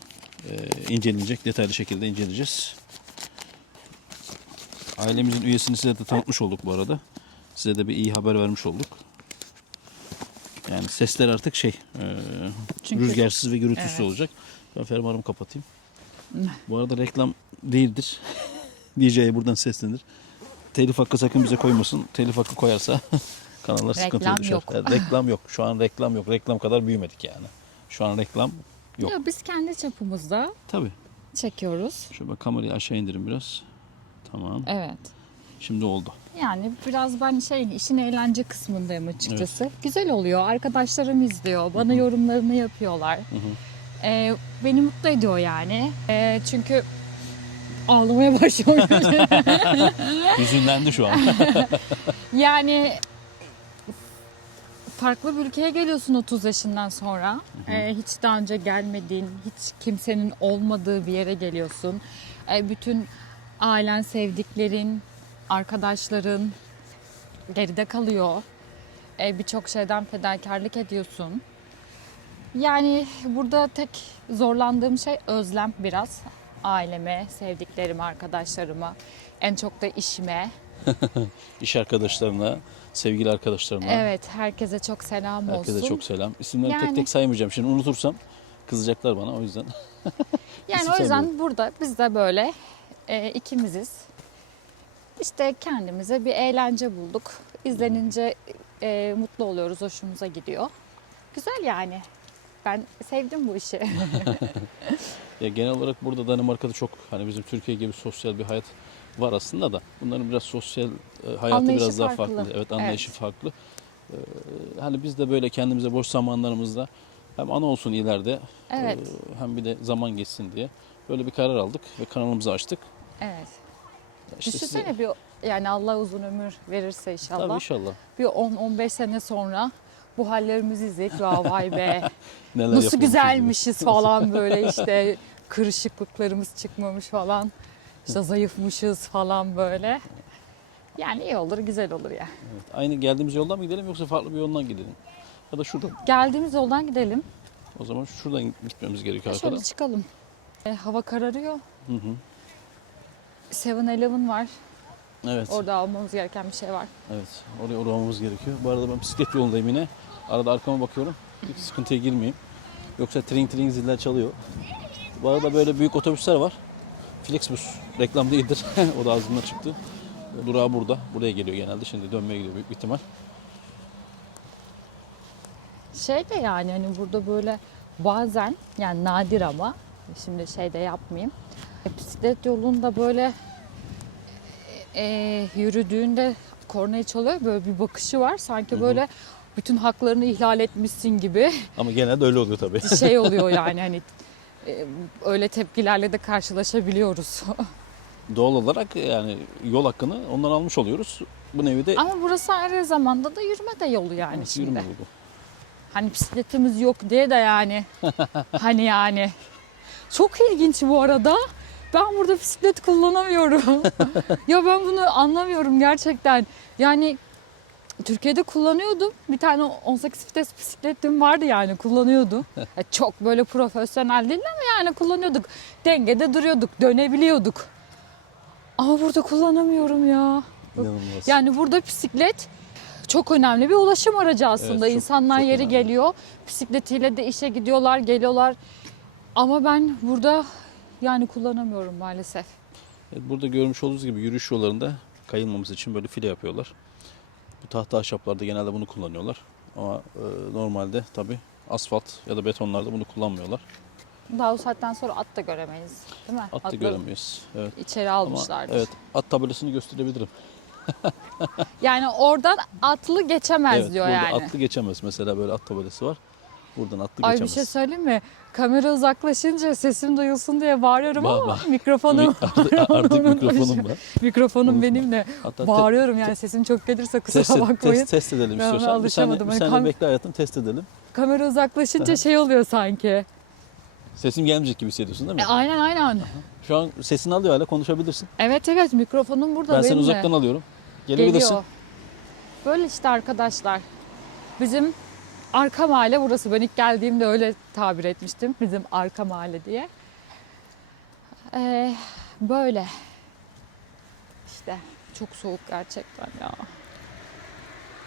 incelenecek, detaylı şekilde inceleyeceğiz. Ailemizin üyesini size de tanıtmış olduk bu arada. Size de bir iyi haber vermiş olduk. Yani sesler artık Çünkü- rüzgarsız ve gürültüsüz Evet. olacak. Ben fermuarımı kapatayım. Bu arada reklam değildir. DJ'ye buradan seslenir. Telif hakkı sakın bize koymasın. Telif hakkı koyarsa kanallar sıkıntıya Reklam düşer. yok. Evet, reklam yok. Şu an reklam yok. Reklam kadar büyümedik yani. Şu an reklam yok. Ya biz kendi çapımızda Tabii. çekiyoruz. Şöyle bak, kamerayı aşağı indirin biraz. Tamam. Evet. Şimdi oldu. Yani biraz ben işin eğlence kısmındayım açıkçası. Güzel oluyor. Arkadaşlarım izliyor. Bana yorumlarını yapıyorlar. Beni mutlu ediyor yani. Çünkü ağlamaya başlıyorum. Hüzünlendi şu an. Yani farklı bir ülkeye geliyorsun 30 yaşından sonra. Hiç daha önce gelmediğin, hiç kimsenin olmadığı bir yere geliyorsun. Bütün ailen, sevdiklerin, arkadaşların geride kalıyor. Birçok şeyden fedakarlık ediyorsun. Yani burada tek zorlandığım şey özlem biraz. Aileme, sevdiklerime, arkadaşlarıma, en çok da işime. İş arkadaşlarına, sevgili arkadaşlarına. Evet, herkese çok selam olsun. Herkese çok selam. İsimleri tek Yani- tek saymayacağım. Şimdi unutursam kızacaklar bana, o yüzden. Yani İsim o yüzden saymıyorum. burada biz de böyle ikimiziz. İşte kendimize bir eğlence bulduk. İzlenince mutlu oluyoruz, hoşumuza gidiyor. Güzel yani. Ben sevdim bu işi. Ya genel olarak burada Danimarka'da çok, hani bizim Türkiye gibi sosyal bir hayat var aslında da bunların biraz sosyal hayatı Anlayışı biraz daha farklı. farklı. Evet, anlayışı Evet. farklı. Hani biz de böyle kendimize boş zamanlarımızda hem ana olsun ileride Evet. hem bir de zaman geçsin diye böyle bir karar aldık ve kanalımızı açtık. Evet. İşte size- Düşünsene bir, yani Allah uzun ömür verirse inşallah. Tabii inşallah. Bir 10-15 sene sonra bu hallerimizi izleyip "Ya vay be Neler nasıl yapıyormuşuz gibi. güzelmişiz" falan, böyle işte kırışıklıklarımız çıkmamış falan. İşte zayıfmışız falan böyle. Yani iyi olur, güzel olur ya. Evet. Aynı geldiğimiz yoldan mı gidelim yoksa farklı bir yoldan gidelim? Ya da şuradan. Geldiğimiz yoldan gidelim. O zaman şuradan gitmemiz gerekiyor Şöyle arkadan. çıkalım. Hava kararıyor. Hı hı. 7-Eleven var. Evet. Orada almamız gereken bir şey var. Evet. Oraya uğramamız gerekiyor. Bu arada ben bisiklet yolundayım yine. Arada arkama bakıyorum. Hiç sıkıntıya girmeyeyim. Yoksa tring tring ziller çalıyor. Bu arada böyle büyük otobüsler var. Flixbus reklam değildir. O da ağzımdan çıktı. Durağı burada. Buraya geliyor genelde. Şimdi dönmeye gidiyor büyük bir ihtimal. Şey de yani hani burada böyle bazen, yani nadir ama şimdi şey de yapmayayım. Bisiklet yolunda böyle yürüdüğünde kornayı çalıyor, böyle bir bakışı var. Sanki böyle bütün haklarını ihlal etmişsin gibi Ama genelde öyle oluyor tabii. şey oluyor yani hani öyle tepkilerle de karşılaşabiliyoruz. Doğal olarak yani yol hakkını ondan almış oluyoruz. Bu nevi de Ama burası aynı zamanda da yürüme de yolu yani nasıl şimdi. yürüme bu? Hani bisikletimiz yok diye de yani. Hani yani. Çok ilginç bu arada. Ben burada bisiklet kullanamıyorum. Ya ben bunu anlamıyorum gerçekten. Yani Türkiye'de kullanıyordum. Bir tane 18 vites bisikletim vardı, yani kullanıyordum. Ya çok böyle profesyonel değil ama yani kullanıyorduk. Dengede duruyorduk, dönebiliyorduk. Ama burada kullanamıyorum ya. İnanılmaz. Yani burada bisiklet çok önemli bir ulaşım aracı aslında. Evet, çok- İnsanlar çok yeri önemli. geliyor. Bisikletiyle de işe gidiyorlar, geliyorlar. Ama ben burada yani kullanamıyorum maalesef. Evet, burada görmüş olduğunuz gibi yürüyüş yollarında kayılmamız için böyle file yapıyorlar. Bu tahta ahşaplarda genelde bunu kullanıyorlar. Ama normalde tabii asfalt ya da betonlarda bunu kullanmıyorlar. Daha o saatten sonra at da göremeyiz, değil mi? At da Atları göremeyiz. Evet. İçeri Ama almışlardır. evet, at tabelasını gösterebilirim. Yani oradan atlı geçemez Evet, diyor burada yani. atlı geçemez. Mesela böyle at tabelası var. Buradan atlı Ay bir geçemez. şey söyleyeyim mi? Kamera uzaklaşınca sesim duyulsun diye bağırıyorum Bağır, ama bağır. mikrofonum Artık mikrofonum var. mikrofonum Unutma. benimle. Hatta Bağırıyorum yani, sesim çok gelirse kusura test, bakmayın. test edelim Ben ona istiyorsan. Bir saniye, alışamadım. bir Hani saniye bekle hayatım, test edelim. Kamera uzaklaşınca şey oluyor sanki. Sesim gelmeyecek gibi hissediyorsun değil mi? Aynen aynen. Şu an sesini alıyor, hala konuşabilirsin. Evet evet, mikrofonum burada Ben benimle. seni uzaktan alıyorum. Gelebilirsin. Geliyor. Böyle işte arkadaşlar. Bizim arka mahalle burası. Ben ilk geldiğimde öyle tabir etmiştim. Bizim arka mahalle diye. Böyle. İşte çok soğuk gerçekten ya.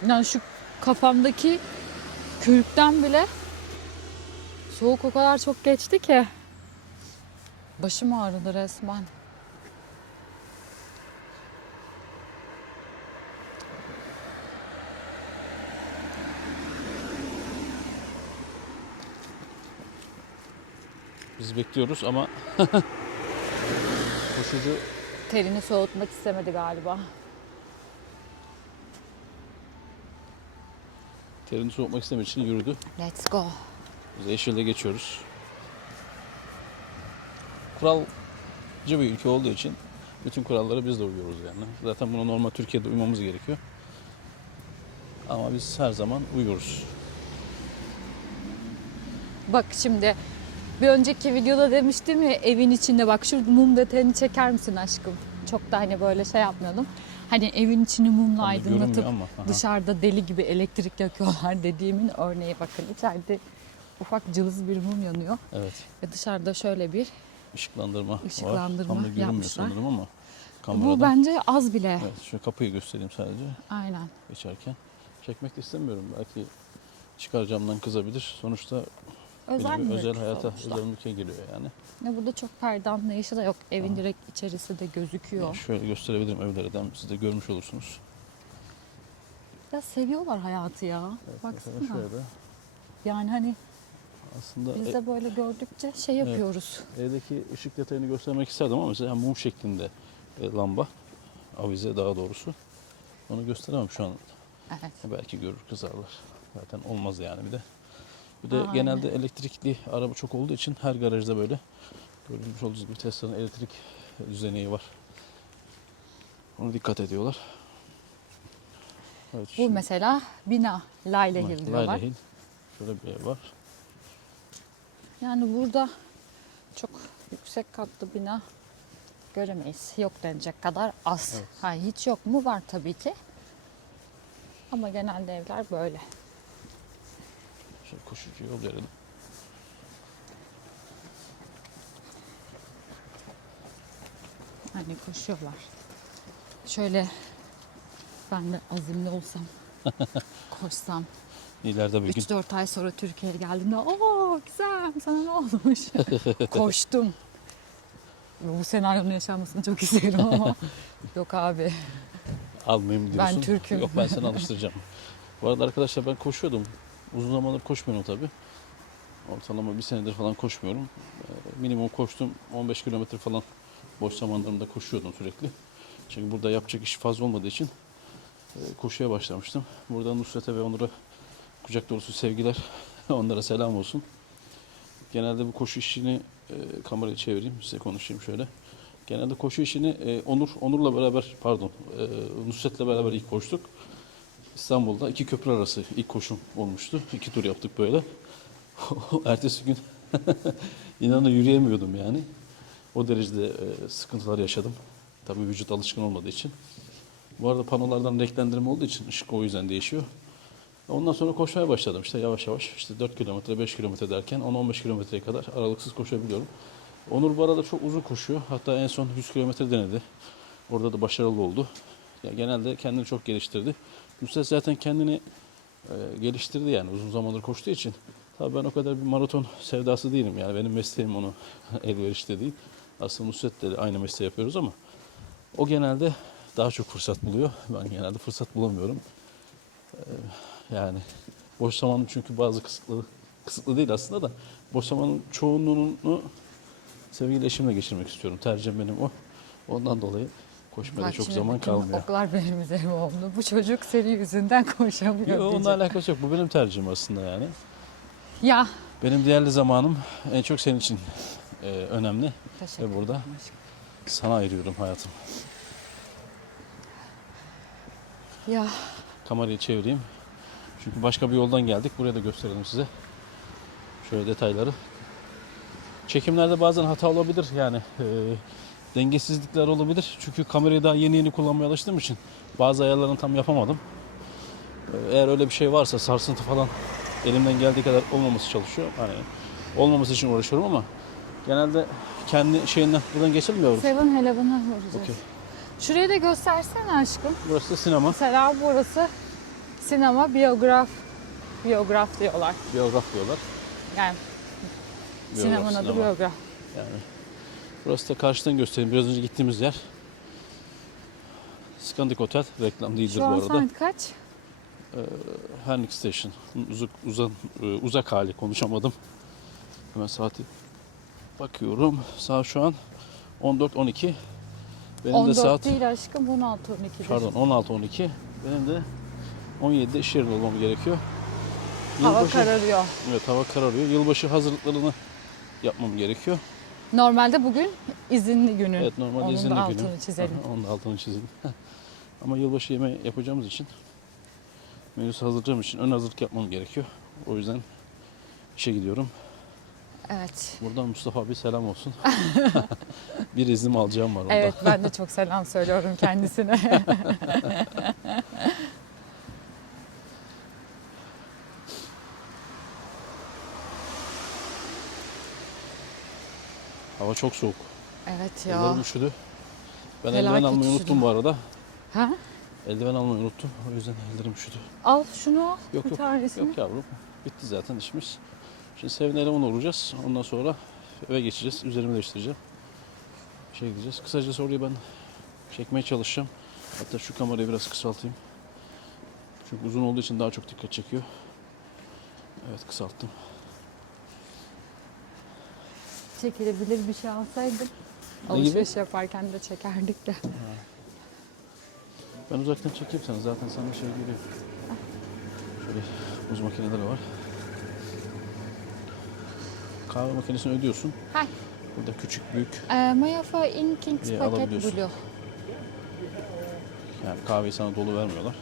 Yani şu kafamdaki kürkten bile soğuk o kadar çok geçti ki. Başım ağrıdı resmen. Biz bekliyoruz ama koşucu Terini soğutmak istemedi galiba. terini soğutmak istemediği için yürüdü. Let's go. Biz de yeşilde geçiyoruz. Kuralcı bir ülke olduğu için bütün kurallara biz de uyuyoruz yani. Zaten buna normal Türkiye'de uymamız gerekiyor. Ama biz her zaman uyuyoruz. Bak şimdi bir önceki videoda demiştim ya evin içinde bak şu mum detayını çeker misin aşkım? Çok da hani böyle şey yapmıyordum. Hani evin içini mumla Tam da aydınlatıp görünmüyor ama, aha. dışarıda deli gibi elektrik yakıyorlar dediğimin örneği bakın. İçeride ufak cılız bir mum yanıyor. Evet. Ve dışarıda şöyle bir Işıklandırma, Işıklandırma var. Tam da görünmüyor yapmışlar. sanırım ama kameradan. bu bence az bile. Evet, şu kapıyı göstereyim sadece Aynen. geçerken. Çekmek de istemiyorum. Belki çıkar camdan kızabilir. Sonuçta Özel, benim bir özel mülk hayata, sonuçta. özel mülke giriyor yani. Ne burada çok perde anlayışı da yok. Evin direkt içerisi de gözüküyor. Yani şöyle gösterebilirim evlerden. Siz de görmüş olursunuz. Ya seviyorlar hayatı ya. Mesela Baksana. şurada Yani hani aslında biz de böyle gördükçe şey yapıyoruz. evdeki ışık detayını göstermek isterdim ama mesela mum şeklinde lamba, avize daha doğrusu. Onu gösteremem şu an. Evet. Belki görür kızarlar. Zaten olmaz yani bir de. Bir de Aynen. genelde elektrikli araba çok olduğu için her garajda böyle görülmüş olduğunuz gibi Tesla'nın elektrik düzeneği var. Ona dikkat ediyorlar. Evet, Bu mesela bina Lale Hill diyorlar. Lale Hill. Şöyle bir ev var. Yani burada çok yüksek katlı bina göremeyiz. Yok denecek kadar az. Evet. Ha, hiç yok mu? Var tabii ki. Ama genelde evler böyle. Şöyle koşucu yol verelim. Hani koşuyorlar. Şöyle ben de azimli olsam, koşsam. İleride bir gün 3-4 ay sonra Türkiye'ye geldiğimde ooo güzel sana ne olmuş? Koştum. Bu senaryonun yaşanmasını çok isterim ama yok abi. almayayım diyorsun. Ben Türk'üm. Yok ben seni alıştıracağım. Bu arada arkadaşlar ben koşuyordum. Uzun zamandır koşmuyorum tabii. Ortalama bir senedir falan koşmuyorum. Minimum koştum 15 kilometre falan boş zamanlarımda koşuyordum sürekli. Çünkü burada yapacak iş fazla olmadığı için koşuya başlamıştım. Buradan Nusret'e ve Onur'a kucak dolusu sevgiler. Onlara selam olsun. Genelde bu koşu işini kamerayı çevireyim size konuşayım şöyle. Genelde koşu işini Onur'la beraber Nusret'le beraber ilk koştuk. İstanbul'da iki köprü arası ilk koşum olmuştu. 2 tur yaptık böyle. Ertesi gün inanın yürüyemiyordum yani. O derecede sıkıntılar yaşadım. Tabii vücut alışkın olmadığı için. Bu arada panolardan renklendirme olduğu için ışık o yüzden değişiyor. Ondan sonra koşmaya başladım işte yavaş yavaş. İşte 4 kilometre, 5 kilometre derken 10-15 kilometreye kadar aralıksız koşabiliyorum. Onur bu arada çok uzun koşuyor. Hatta en son 100 kilometre denedi. Orada da başarılı oldu. Ya genelde kendini çok geliştirdi. Nusret zaten kendini geliştirdi yani uzun zamandır koştuğu için. Tabii ben o kadar bir maraton sevdası değilim yani benim mesleğim onu elverişli değil. Aslında Nusret'le de aynı mesleği yapıyoruz ama o genelde daha çok fırsat buluyor. Ben genelde fırsat bulamıyorum. Yani boş zamanım çünkü bazı kısıtlı değil aslında da boş zamanın çoğunluğunu sevgili eşimle geçirmek istiyorum. Tercihim benim o. Ondan dolayı koşmaya Bak çok şimdi zaman bütün kalmıyor. oklar benim üzerime oldu. Bu çocuk seni yüzünden koşamıyor Yok, onunla diyecek. alakası yok. Bu benim tercihim aslında yani. Ya. Benim değerli zamanım en çok senin için önemli. Teşekkür Ve burada ederim aşkım. sana ayırıyorum hayatım. Ya Kamerayı çevireyim. Çünkü başka bir yoldan geldik. Buraya da gösterelim size. Şöyle detayları. Çekimlerde bazen hata olabilir yani dengesizlikler olabilir. Çünkü kamerayı daha yeni kullanmaya alıştığım için bazı ayarlarını tam yapamadım. Eğer öyle bir şey varsa sarsıntı falan elimden geldiği kadar olmaması çalışıyor. Hani olmaması için uğraşıyorum ama genelde kendi şeyinden buradan geçelim mi yavrum? Seven Eleven'a vuracağız. Okey. Şurayı da göstersene aşkım. Burası da sinema. Mesela burası sinema, biyograf diyorlar. Biyograf diyorlar. Yani sinemanın adı sinema. biyograf. Yani burası da karşıdan göstereyim. Biraz önce gittiğimiz yer. Scandic Otel. Reklam değildir Şu bu an arada. saat kaç? Hernik Station. Uzak hali konuşamadım. Hemen saati Bakıyorum. Saat şu an 14.12. Benim 14 de saat değil aşkım 16-12'dir. pardon 16.12. Benim de 17'de iş yerinde olmam gerekiyor. Hava kararıyor. Evet, hava kararıyor. Yılbaşı hazırlıklarını yapmam gerekiyor. Normalde bugün izinli günü. Evet, normalde Onun izinli da günüm. altını çizelim. Aha, onun da altını çizelim. Ama yılbaşı yemeği yapacağımız için, menüsü hazırlayacağım için ön hazırlık yapmam gerekiyor. O yüzden işe gidiyorum. Evet. Buradan Mustafa abi selam olsun. Bir iznim alacağım var onda. Evet, ben de çok selam söylüyorum kendisine. Hava çok soğuk. Evet ya. Ellerim üşüdü. Ben Felaket eldiven almayı üşüdüm. unuttum bu arada. Ha? Eldiven almayı unuttum. O yüzden ellerim üşüdü. Al şunu al. Yok bir yok. tanesini. Yok yavrum. Bitti zaten işimiz. Şimdi Sevin eleman olacağız. Ondan sonra eve geçeceğiz. Üzerimi değiştireceğim. İşe gideceğiz. Kısacası orayı ben çekmeye çalışacağım. Hatta şu kamerayı biraz kısaltayım. Çünkü uzun olduğu için daha çok dikkat çekiyor. Evet, kısalttım. Çekilebilir bir şey alsaydım. Ne gibi? Alışveriş yaparken de çekerdik de. Ben uzaktan çekeyim sana. Zaten sana şey geliyor. Şöyle buz makineleri var. Kahve makinesini ödüyorsun. Hay. Burada küçük, büyük. Mayafa in Kings İyi, paket alabiliyorsun. Blue. Yani kahveyi sana dolu vermiyorlar.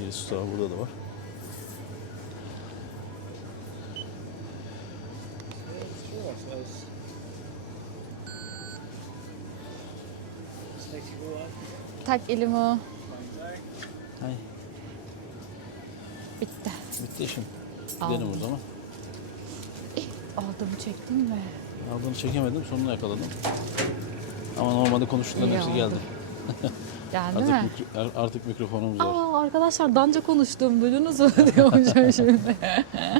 Birisi daha burada da var. Tak elimi. Hay, Bitti. bitti işim. Aldım. Gidelim o zaman. Aldığımı çektin mi? Aldığını çekemedim, sonunu yakaladım. Ama normalde konuştukların İyi hepsi oldu. geldi. Geldi Artık, mi? artık mikrofonumuz var. Aa, arkadaşlar danca konuştuğum duydunuz mu diyormuşum şimdi.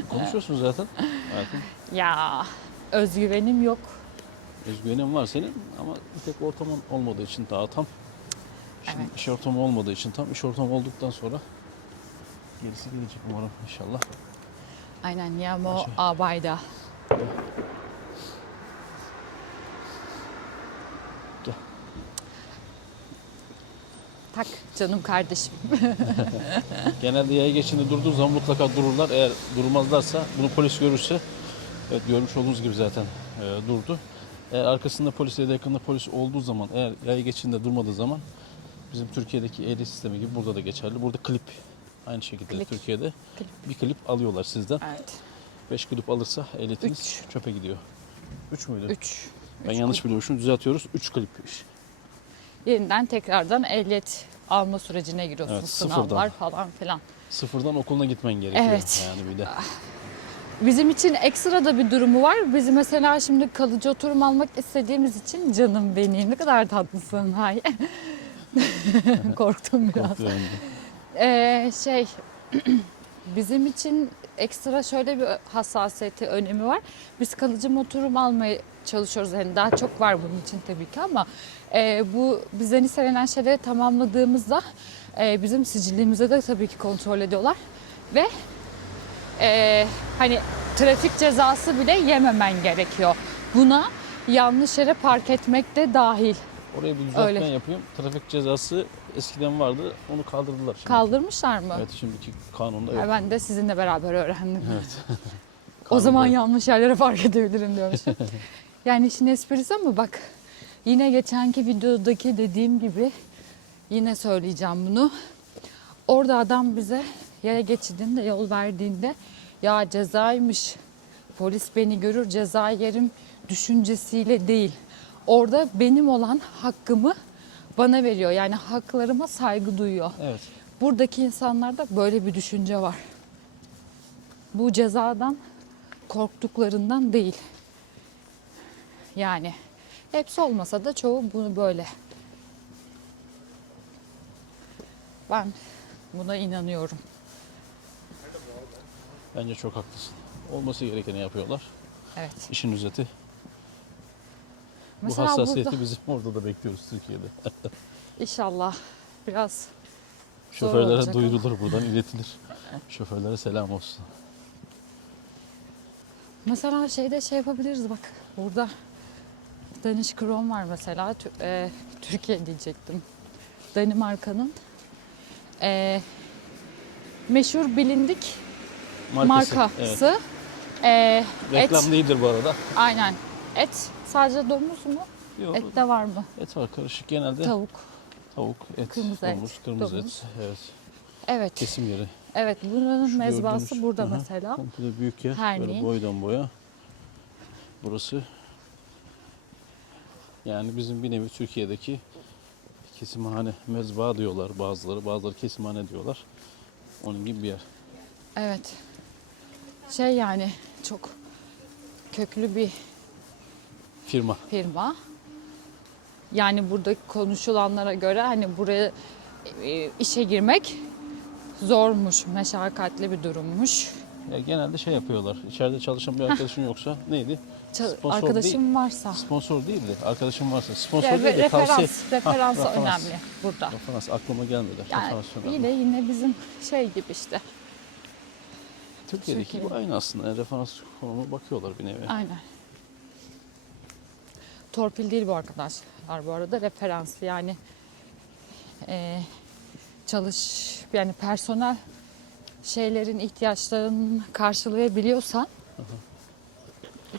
Konuşuyorsun zaten. Hayatım. Ya özgüvenim yok. Özgüvenin var senin ama bir tek ortamın olmadığı için daha tam. Şimdi Evet. iş ortamı olmadığı için tam. İş ortamı olduktan sonra gerisi gelecek umarım inşallah. Aynen ya mo Aşağı. abayda. Gel. Tak canım kardeşim. Genelde yaya geçini durduğu zaman mutlaka dururlar. Eğer durmazlarsa, bunu polis görürse, evet görmüş olduğunuz gibi zaten durdu. Eğer arkasında polis ya da yakında polis olduğu zaman, eğer yaya geçidinde durmadığı zaman bizim Türkiye'deki ehliyet sistemi gibi burada da geçerli. Burada klip, aynı şekilde Klip. Türkiye'de Klip. bir klip alıyorlar sizden. Evet. 5 klip alırsa ehliyetiniz çöpe gidiyor. 3 müydü? 3. Ben yanlış biliyormuşum. Düzeltiyoruz. 3 klip iş. Yeniden tekrardan ehliyet alma sürecine giriyorsun. Evet, Sınavlar sıfırdan. falan filan. Sıfırdan okuluna gitmen gerekiyor. Evet. Yani bir de. Bizim için ekstra da bir durumu var. Biz mesela şimdi kalıcı oturum almak istediğimiz için canım benim ne kadar tatlısın. Hay. Korktum biraz. Korkuyorum. Şey bizim için ekstra şöyle bir hassasiyeti önemi var. Biz kalıcı oturum almaya çalışıyoruz. Yani daha çok var bunun için tabii ki ama bu bizden istenen şeyleri tamamladığımızda bizim sicilimize de tabii ki kontrol ediyorlar ve hani trafik cezası bile yememen gerekiyor. Buna yanlış yere park etmek de dahil. Oraya bir düzeltme Öyle. yapayım. Trafik cezası eskiden vardı. Onu kaldırdılar şimdi. Kaldırmışlar mı? Evet, şimdiki kanunda Ha, yok. ben de sizinle beraber öğrendim. Evet. O zaman Kanunda- yanlış yerlere park edebilirim diyormuşum. Yani işin esprisi ama bak yine geçenki videodaki dediğim gibi yine söyleyeceğim bunu. Orada adam bize yaya geçidinde yol verdiğinde ya cezaymış, polis beni görür ceza yerim düşüncesiyle değil. Orada benim olan hakkımı bana veriyor. Yani haklarıma saygı duyuyor. Evet. Buradaki insanlarda böyle bir düşünce var. Bu cezadan korktuklarından değil. Yani hepsi olmasa da çoğu bunu böyle. Ben buna inanıyorum. Bence çok haklısın. Olması gerekeni yapıyorlar. Evet. İşin özeti. Bu Mesela hassasiyeti burada bizim orada da bekliyoruz Türkiye'de. inşallah biraz zor Şoförlere olacak duyurulur buradan, iletilir. Şoförlere selam olsun. Mesela şeyde şey yapabiliriz bak. Burada Danish Kron var mesela. Türkiye diyecektim. Danimarka'nın meşhur bilindik markası. Evet. Et. Reklam değildir bu arada. Aynen. Et. Sadece domuz mu? Yok. Et de var mı? Et var karışık genelde. Tavuk. Tavuk, et, Kırmızı et, domuz, kırmızı domuz. et. Evet. Evet. Kesim yeri. Evet. Buranın Şu mezbası gördüğünüz- burada Aha, mesela. komple büyük yer. Herniği. Böyle boydan boya. Burası. Yani bizim bir nevi Türkiye'deki kesimhane, mezba diyorlar bazıları. Bazıları kesimhane diyorlar. Onun gibi bir yer. Evet. Şey yani çok köklü bir Firma. firma. Yani burada konuşulanlara göre hani buraya işe girmek zormuş, meşakkatli bir durummuş. Ya genelde şey yapıyorlar. İçeride çalışan bir arkadaşın yoksa neydi? Sponsor Arkadaşım değil. varsa. Sponsor değil de arkadaşın varsa. Sponsor Yani değil de tavsiye. referansı referans. önemli burada. Referans aklıma gelmedi. Yani Referans önemli. yine bizim şey gibi işte. Türkiye'deki Türkiye. bu aynı aslında. Yani referans konumu bakıyorlar bir nevi. Aynen. Torpil değil bu arkadaşlar bu arada referans yani yani personel şeylerin ihtiyaçlarını karşılayabiliyorsan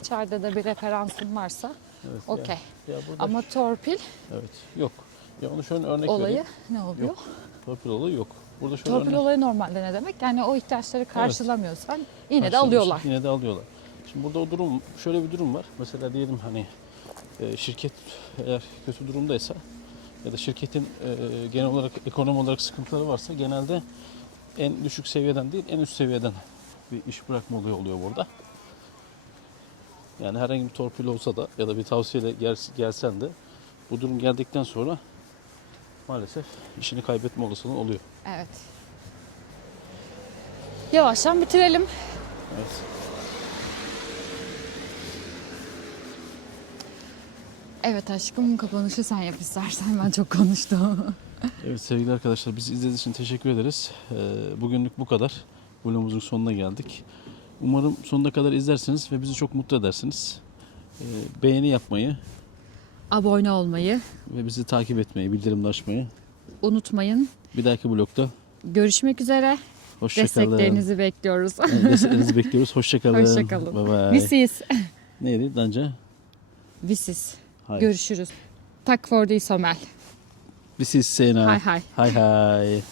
içeride de bir referansın varsa Evet, okey. Ya burada Ama torpil evet yok. Ya onu şöyle örnek olayı vereyim. ne oluyor? Yok. Torpil olayı yok. Burada şöyle Torpil örnek olayı normalde ne demek? Yani o ihtiyaçları karşılamıyorsan yine de karşılamış, alıyorlar. Yine de alıyorlar. Şimdi burada o durum şöyle bir durum var. Mesela diyelim hani şirket eğer kötü durumdaysa ya da şirketin genel olarak ekonomi olarak sıkıntıları varsa genelde en düşük seviyeden değil en üst seviyeden bir iş bırakma olayı oluyor burada. Yani herhangi bir torpil olsa da ya da bir tavsiyeyle gelsen de bu durum geldikten sonra maalesef işini kaybetme olasılığı oluyor. Evet. Yavaştan bitirelim. Evet. Evet aşkım kapanışı sen yap istersen ben çok konuştum. Evet sevgili arkadaşlar bizi izlediğiniz için teşekkür ederiz. Bugünlük bu kadar. Vlogumuzun sonuna geldik. Umarım sonuna kadar izlersiniz ve bizi çok mutlu edersiniz. Beğeni yapmayı Abone olmayı ve bizi takip etmeyi, bildirimleri açmayı. unutmayın. Bir dahaki vlogda Görüşmek üzere. hoşçakalın. Desteklerinizi bekliyoruz. Desteklerinizi bekliyoruz. Hoşçakalın. Hoşçakalın. Bye bye. Visis. Neydi Danca? Visis. Hayır. Görüşürüz. Tak for the Somel. This is Sena. Hi hi. Hi hi.